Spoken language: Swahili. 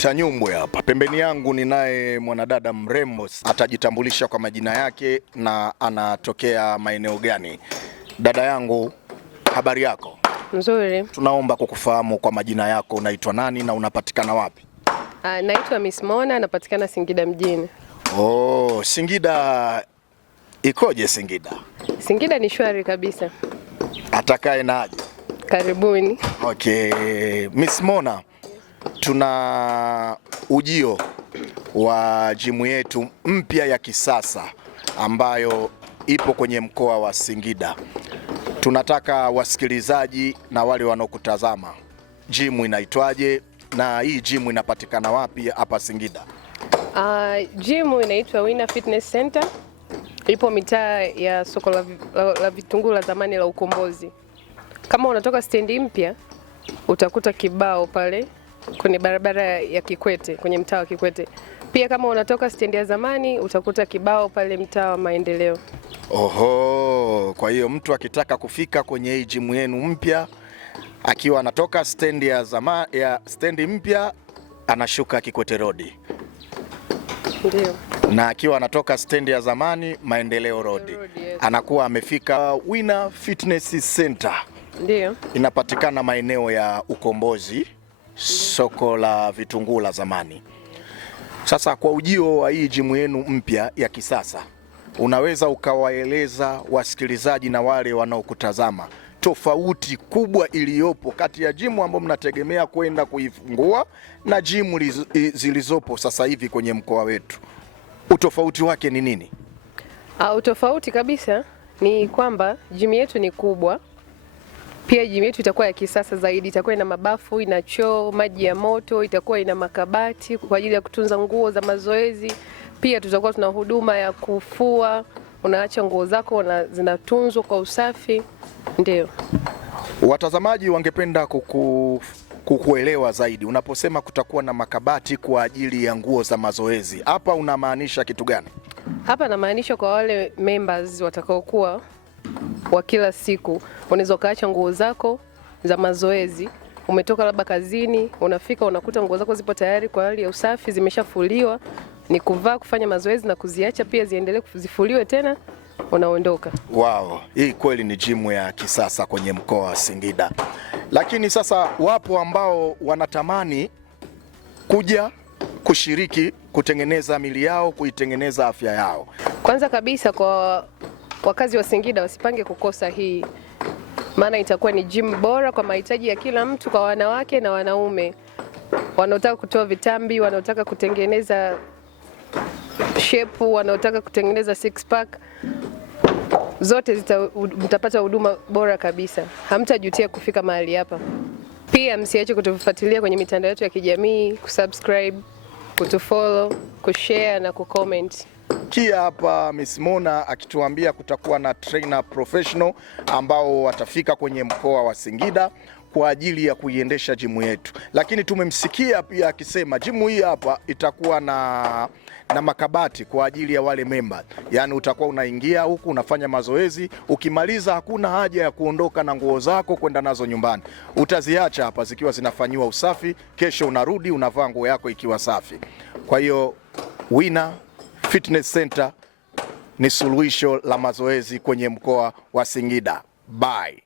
Dr. Nyumbwe hapa. Pembeni yangu ninaye mwanadada mrembo, atajitambulisha kwa majina yake na anatokea maeneo gani. Dada yangu, habari yako? Nzuri. Tunaomba kukufahamu kwa majina yako, unaitwa nani na unapatikana wapi? Naitwa Miss Mona, napatikana Singida mjini. Oh, Singida ikoje Singida? Singida ni shwari kabisa. Atakaye naje? Karibuni. Okay, Miss Mona, tuna ujio wa jimu yetu mpya ya kisasa ambayo ipo kwenye mkoa wa Singida. Tunataka wasikilizaji na wale wanaokutazama, jimu inaitwaje na hii jimu inapatikana wapi hapa Singida? Jimu inaitwa Winner Fitness Center. Ipo mitaa ya soko la vitunguu la zamani la Ukombozi. Kama unatoka stendi mpya utakuta kibao pale kwenye barabara ya Kikwete, kwenye mtaa wa Kikwete. Pia kama unatoka stendi ya zamani utakuta kibao pale mtaa wa Maendeleo. Oho, kwa hiyo mtu akitaka kufika kwenye hii jimu yenu mpya akiwa anatoka stendi ya stendi mpya anashuka Kikwete Road. Ndio. Na akiwa anatoka stendi ya zamani Maendeleo Road. Yes. Anakuwa amefika Winner Fitness Center. Ndio. Inapatikana maeneo ya Ukombozi, soko la vitunguu la zamani. Sasa kwa ujio wa hii jimu yenu mpya ya kisasa, unaweza ukawaeleza wasikilizaji na wale wanaokutazama tofauti kubwa iliyopo kati ya jimu ambayo mnategemea kwenda kuifungua na jimu zilizopo sasa hivi kwenye mkoa wetu? Utofauti wake ni nini? Utofauti kabisa ni kwamba jimu yetu ni kubwa. Pia jimu yetu itakuwa ya kisasa zaidi, itakuwa ina mabafu, ina choo, maji ya moto, itakuwa ina makabati kwa ajili ya kutunza nguo za mazoezi. Pia tutakuwa tuna huduma ya kufua, unaacha nguo zako na zinatunzwa kwa usafi. Ndio. Watazamaji wangependa kukuelewa zaidi. Unaposema kutakuwa na makabati kwa ajili ya nguo za mazoezi, hapa unamaanisha kitu gani? Hapa namaanisha kwa wale members watakaokuwa wa kila siku, unaweza kaacha nguo zako za mazoezi, umetoka labda kazini, unafika unakuta nguo zako zipo tayari kwa hali ya usafi, zimeshafuliwa, ni kuvaa kufanya mazoezi na kuziacha pia ziendelee kuzifuliwe tena, unaondoka. Wow, hii kweli ni jimu ya kisasa kwenye mkoa wa Singida. Lakini sasa wapo ambao wanatamani kuja kushiriki kutengeneza mili yao, kuitengeneza afya yao. Kwanza kabisa kwa wakazi wa Singida wasipange kukosa hii, maana itakuwa ni gym bora kwa mahitaji ya kila mtu, kwa wanawake na wanaume wanaotaka kutoa vitambi, wanaotaka kutengeneza shape, wanaotaka kutengeneza six pack, zote mtapata huduma bora kabisa. Hamtajutia kufika mahali hapa. Pia msiache kutufuatilia kwenye mitandao yetu ya kijamii, kusubscribe, kutufollow, kushare na kucomment. Kia hapa Miss Mona akituambia kutakuwa na trainer professional ambao watafika kwenye mkoa wa Singida kwa ajili ya kuiendesha jimu yetu. Lakini tumemsikia pia akisema jimu hii hapa itakuwa na makabati kwa ajili ya wale member. Yaani utakuwa unaingia huku unafanya mazoezi, ukimaliza hakuna haja ya kuondoka na nguo zako kwenda nazo nyumbani. Utaziacha hapa zikiwa zinafanywa usafi, kesho unarudi unavaa nguo yako ikiwa safi. Kwa hiyo Winner Fitness Center ni suluhisho la mazoezi kwenye mkoa wa Singida. Bye.